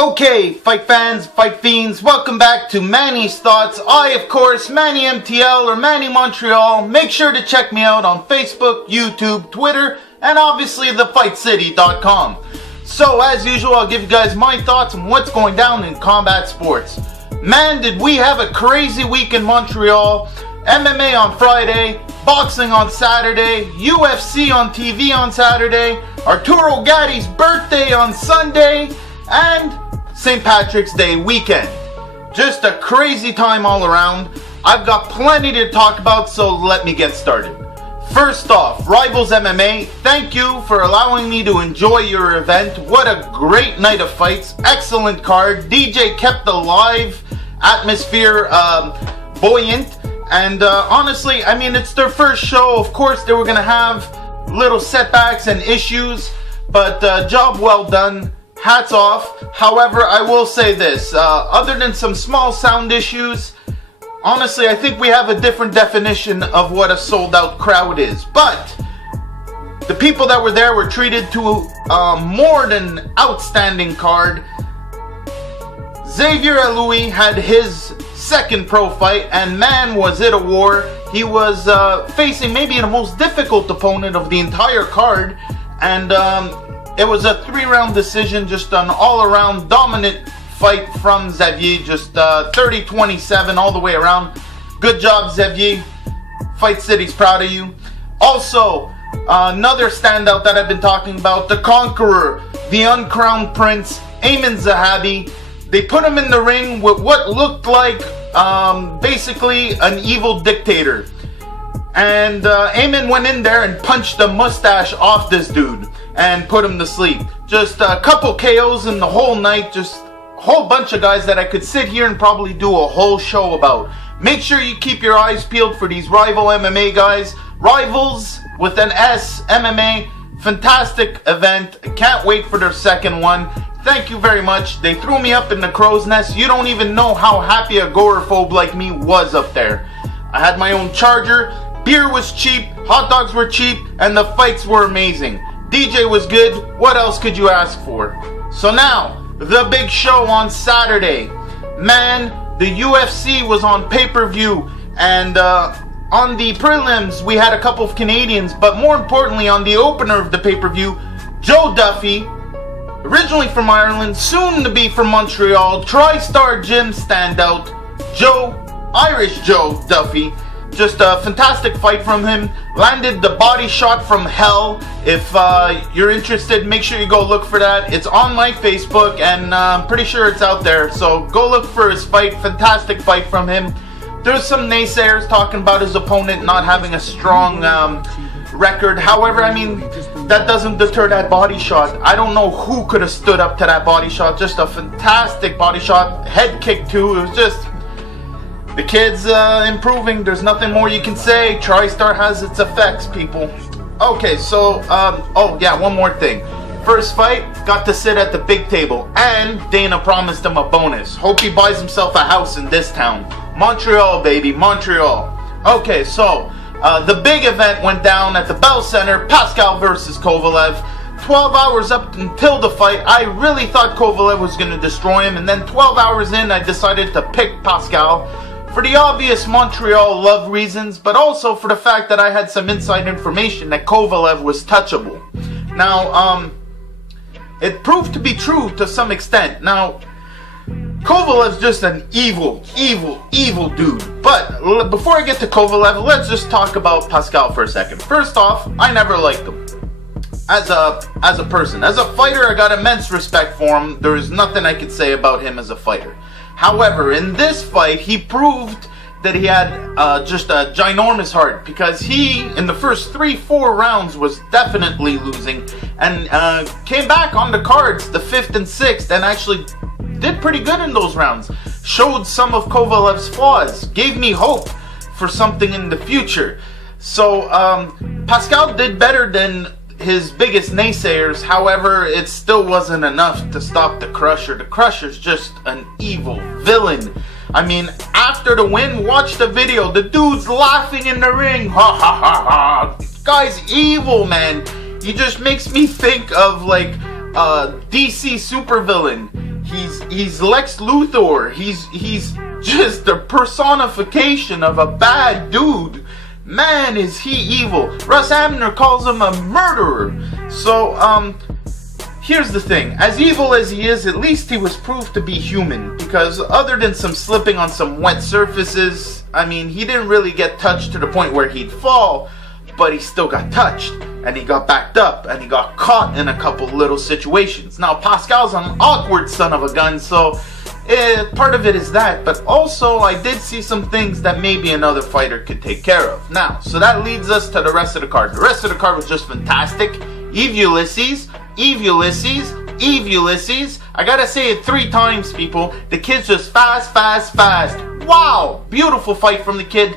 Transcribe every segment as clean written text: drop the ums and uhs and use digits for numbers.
Okay, fight fans, fight fiends, welcome back to Manny's Thoughts. I, of course, Manny MTL or Manny Montreal. Make sure to check me out on Facebook, YouTube, Twitter, and obviously thefightcity.com. So, as usual, I'll give you guys my thoughts on what's going down in combat sports. Man, did we have a crazy week in Montreal. MMA on Friday, boxing on Saturday, UFC on TV on Saturday, Arturo Gatti's birthday on Sunday, and St. Patrick's Day weekend. Just a crazy time all around. I've got plenty to talk about, so let me get started. First off, RivalsMma, thank you for allowing me to enjoy your event. What a great night of fights. Excellent card. DJ kept the live atmosphere buoyant. And honestly, I mean, it's their first show. Of course, they were going to have little setbacks and issues, but job well done. Hats off. However, I will say this. Other than some small sound issues, honestly, I think we have a different definition of what a sold-out crowd is. But the people that were there were treated to a more than outstanding card. Xavier Aloui had his second pro fight, and man, was it a war. He was facing maybe the most difficult opponent of the entire card, and it was a 3-round decision, just an all-around dominant fight from Xavier, just 30-27 all the way around. Good job, Xavier. Fight City's proud of you. Also, another standout that I've been talking about, the Conqueror, the uncrowned prince, Ayman Zahabi. They put him in the ring with what looked like basically an evil dictator. And Ayman went in there and punched the mustache off this dude and put him to sleep. Just a couple KOs in the whole night. Just a whole bunch of guys that I could sit here and probably do a whole show about. Make sure you keep your eyes peeled for these RivalsMma guys. Rivals with an S, MMA. Fantastic event. I can't wait for their second one. Thank you very much. They threw me up in the crow's nest. You don't even know how happy a agoraphobe like me was up there. I had my own charger. Beer was cheap. Hot dogs were cheap. And the fights were amazing. DJ was good. What else could you ask for? So now, the big show on Saturday. Man, the UFC was on pay-per-view. And on the prelims, we had a couple of Canadians. But more importantly, on the opener of the pay-per-view, Joe Duffy, originally from Ireland, soon to be from Montreal, TriStar Gym standout, Irish Joe Duffy. Just a fantastic fight from him. Landed the body shot from hell. If you're interested, make sure you go look for that. It's on my Facebook, and I'm pretty sure it's out there. So go look for his fight. Fantastic fight from him. There's some naysayers talking about his opponent not having a strong record. However, I mean, that doesn't deter that body shot. I don't know who could have stood up to that body shot. Just a fantastic body shot. Head kick too. It was just... the kid's improving. There's nothing more you can say. TriStar has its effects, people. Okay, so, oh yeah, one more thing. First fight, got to sit at the big table. And Dana promised him a bonus. Hope he buys himself a house in this town. Montreal, baby, Montreal. Okay, so, the big event went down at the Bell Center. Pascal versus Kovalev. 12 hours up until the fight, I really thought Kovalev was going to destroy him. And then 12 hours in, I decided to pick Pascal. For the obvious Montreal love reasons, but also for the fact that I had some inside information that Kovalev was touchable. Now, it proved to be true to some extent. Now, Kovalev's just an evil dude. But before I get to Kovalev, let's just talk about Pascal for a second. First off, I never liked him. As a person. As a fighter, I got immense respect for him. There is nothing I could say about him as a fighter. However, in this fight, he proved that he had just a ginormous heart, because he, in the first 3-4 rounds, was definitely losing, and came back on the cards, the 5th and 6th, and actually did pretty good in those rounds. Showed some of Kovalev's flaws, gave me hope for something in the future. So, Pascal did better than his biggest naysayers. However, it still wasn't enough to stop the Crusher. The Crusher's just an evil villain. I mean, after the win, watch the video. The dude's laughing in the ring. Ha ha ha ha. Guy's evil, man. He just makes me think of like DC supervillain. He's Lex Luthor. He's just the personification of a bad dude. Man, is he evil. Russ Abner calls him a murderer. So, here's the thing. As evil as he is, at least he was proved to be human. Because other than some slipping on some wet surfaces, I mean, he didn't really get touched to the point where he'd fall. But he still got touched. And he got backed up. And he got caught in a couple little situations. Now, Pascal's an awkward son of a gun, so part of it is that. But also, I did see some things that maybe another fighter could take care of. Now, so that leads us to the rest of the card. The rest of the card was just fantastic. Eve Ulysses. Eve Ulysses. Eve Ulysses. I gotta say it 3 times, people. The kid's just fast, fast, fast. Wow! Beautiful fight from the kid.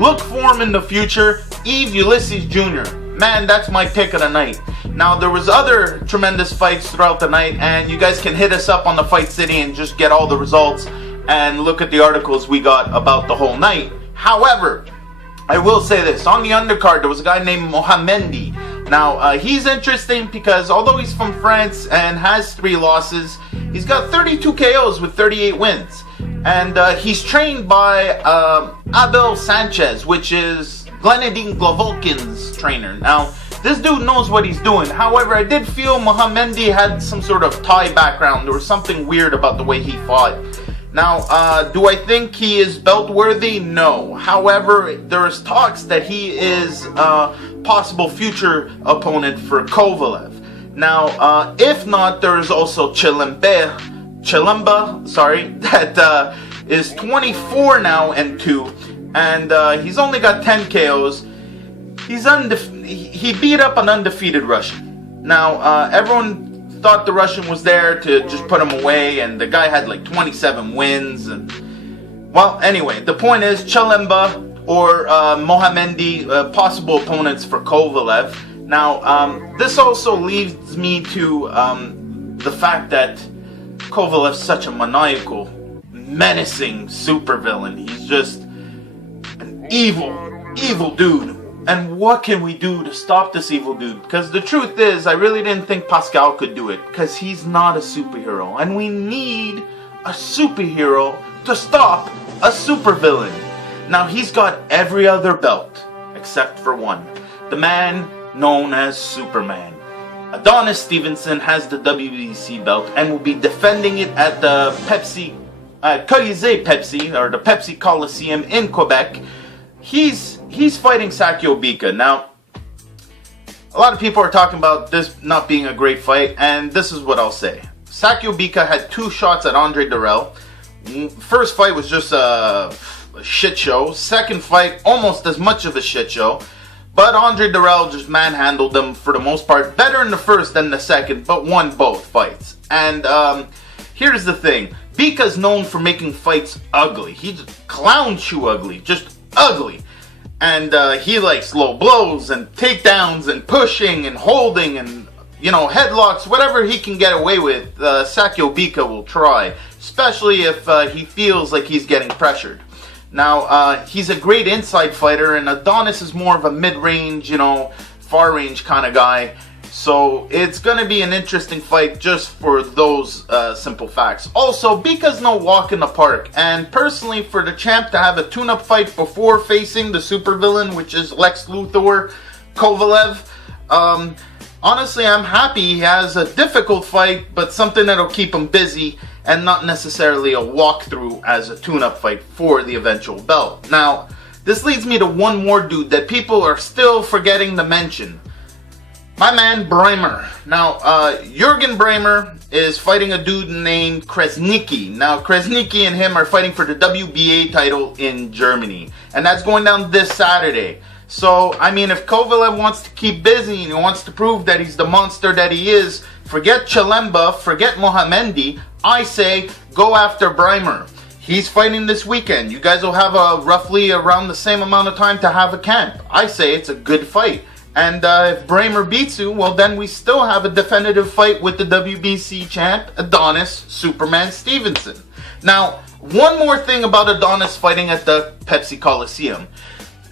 Look for him in the future. Eve Ulysses Jr. Man, that's my pick of the night. Now, there was other tremendous fights throughout the night, and you guys can hit us up on the Fight City and just get all the results and look at the articles we got about the whole night. However, I will say this. On the undercard, there was a guy named Mohamendi. Now, he's interesting because although he's from France and has 3 losses, he's got 32 KOs with 38 wins. And he's trained by Abel Sanchez, which is Glenadine Glovolkin's trainer. Now, this dude knows what he's doing. However, I did feel Mohamendi had some sort of Thai background. There was something weird about the way he fought. Now, do I think he is belt worthy? No. However, there is talks that he is a possible future opponent for Kovalev. Now, if not, there is also Chilemba, that is 24 now and 2, and he's only got 10 KOs. He beat up an undefeated Russian. Now, everyone thought the Russian was there to just put him away, and the guy had like 27 wins. And well, anyway, the point is Chilemba or Mohamendi, possible opponents for Kovalev. Now, this also leads me to the fact that Kovalev's such a maniacal, menacing supervillain. He's just an evil dude. And what can we do to stop this evil dude? Because the truth is, I really didn't think Pascal could do it. Because he's not a superhero. And we need a superhero to stop a supervillain. Now, he's got every other belt except for one. The man known as Superman. Adonis Stevenson has the WBC belt and will be defending it at the Colisée Pepsi, or the Pepsi Coliseum in Quebec. He's fighting Sakio Bika. Now, a lot of people are talking about this not being a great fight, and this is what I'll say. Sakio Bika had 2 shots at Andre Durrell. First fight was just a shit show. Second fight, almost as much of a shit show. But Andre Durrell just manhandled them for the most part. Better in the first than the second, but won both fights. And here's the thing. Bika's known for making fights ugly. He's clown shoe ugly. Just ugly. And he likes low blows and takedowns and pushing and holding and, headlocks. Whatever he can get away with, Sakio Bika will try. Especially if he feels like he's getting pressured. Now, he's a great inside fighter, and Adonis is more of a mid-range, far-range kind of guy. So, it's going to be an interesting fight just for those simple facts. Also, Bika's no walk in the park, and personally, for the champ to have a tune-up fight before facing the supervillain, which is Lex Luthor, Kovalev, honestly, I'm happy he has a difficult fight, but something that'll keep him busy, and not necessarily a walkthrough as a tune-up fight for the eventual belt. Now, this leads me to one more dude that people are still forgetting to mention. My man, Breimer. Now, Jürgen Breimer is fighting a dude named Kresnicki. Now, Kresnicki and him are fighting for the WBA title in Germany. And that's going down this Saturday. So, I mean, if Kovalev wants to keep busy and he wants to prove that he's the monster that he is, forget Chilemba, forget Mohamendi, I say go after Breimer. He's fighting this weekend. You guys will have roughly around the same amount of time to have a camp. I say it's a good fight. And if Breimer beats you, well, then we still have a definitive fight with the WBC champ, Adonis Superman Stevenson. Now, one more thing about Adonis fighting at the Pepsi Coliseum.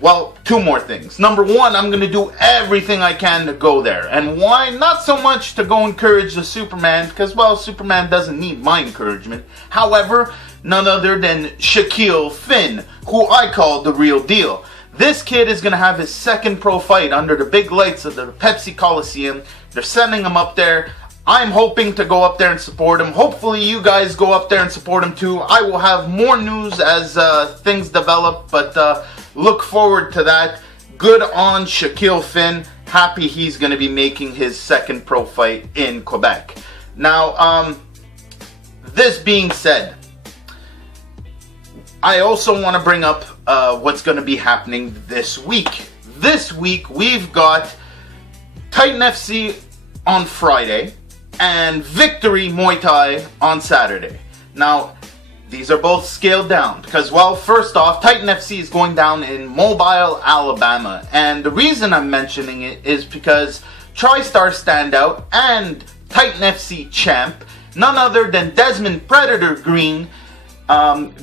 Well, two more things. Number one, I'm going to do everything I can to go there. And why? Not so much to go encourage the Superman, because, well, Superman doesn't need my encouragement. However, none other than Shaquille Finn, who I call the real deal. This kid is going to have his second pro fight under the big lights of the Pepsi Coliseum. They're sending him up there. I'm hoping to go up there and support him. Hopefully you guys go up there and support him too. I will have more news as things develop, but look forward to that. Good on Shaquille Finn. Happy he's going to be making his second pro fight in Quebec. Now, this being said, I also want to bring up what's going to be happening this week. This week we've got TitanFC on Friday and Victory Muay Thai on Saturday. Now, these are both scaled down because, well, first off, TitanFC is going down in Mobile, Alabama. And the reason I'm mentioning it is because TriStar standout and TitanFC champ, none other than Desmond Predator Green,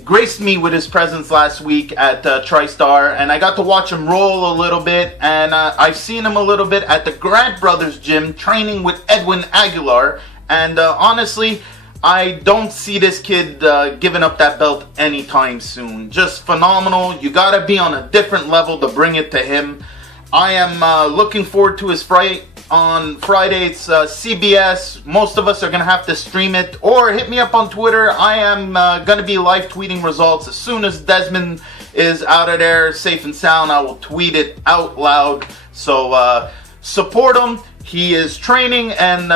graced me with his presence last week at TriStar, and I got to watch him roll a little bit, and I've seen him a little bit at the Grant Brothers gym training with Edwin Aguilar, and honestly, I don't see this kid giving up that belt anytime soon. Just phenomenal. You gotta be on a different level to bring it to him. I am looking forward to his fight on Friday. It's CBS. Most of us are going to have to stream it, or hit me up on Twitter. I am going to be live tweeting results. As soon as Desmond is out of there, safe and sound, I will tweet it out loud. So support him. He is training and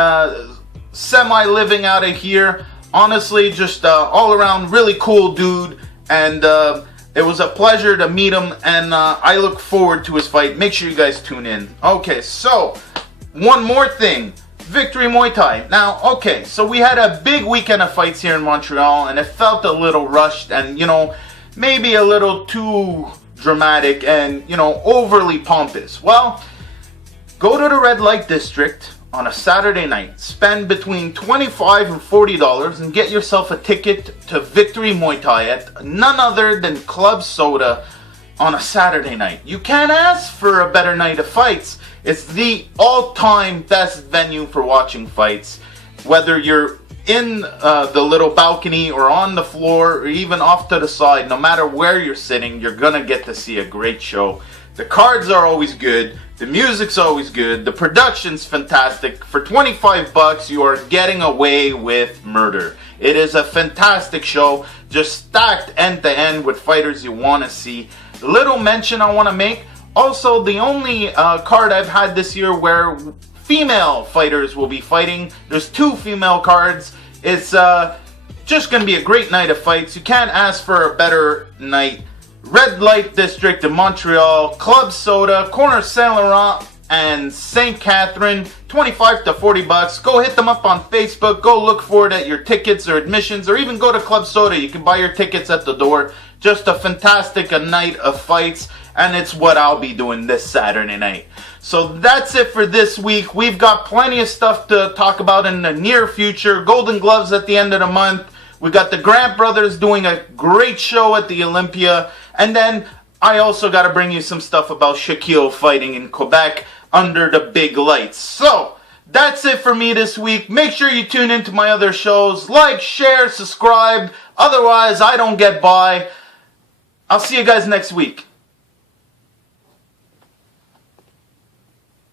semi-living out of here. Honestly, just all around really cool dude. And it was a pleasure to meet him, and I look forward to his fight. Make sure you guys tune in. Okay, so one more thing. Victory Muay Thai. Now, okay, so we had a big weekend of fights here in Montreal, and it felt a little rushed and, you know, maybe a little too dramatic and, you know, overly pompous. Well, go to the red light district on a Saturday night, spend between $25 and $40 and get yourself a ticket to Victory Muay Thai at none other than Club Soda on a Saturday night. You can't ask for a better night of fights. It's the all-time best venue for watching fights. Whether you're in the little balcony or on the floor or even off to the side, no matter where you're sitting, you're gonna get to see a great show. The cards are always good. The music's always good. The production's fantastic. For 25 bucks, you are getting away with murder. It is a fantastic show, just stacked end to end with fighters you want to see. Little mention I want to make. Also, the only card I've had this year where female fighters will be fighting. There's 2 female cards. It's just going to be a great night of fights. You can't ask for a better night. Red Light District in Montreal, Club Soda, Corner Saint Laurent, and St. Catherine, 25 to 40 bucks. Go hit them up on Facebook. Go look for it at your tickets or admissions, or even go to Club Soda. You can buy your tickets at the door. Just a fantastic night of fights, and it's what I'll be doing this Saturday night. So that's it for this week. We've got plenty of stuff to talk about in the near future. Golden Gloves at the end of the month. We got the Grant Brothers doing a great show at the Olympia. And then I also got to bring you some stuff about Shaquille fighting in Quebec under the big lights. So that's it for me this week. Make sure you tune into my other shows. Like, share, subscribe. Otherwise, I don't get by. I'll see you guys next week.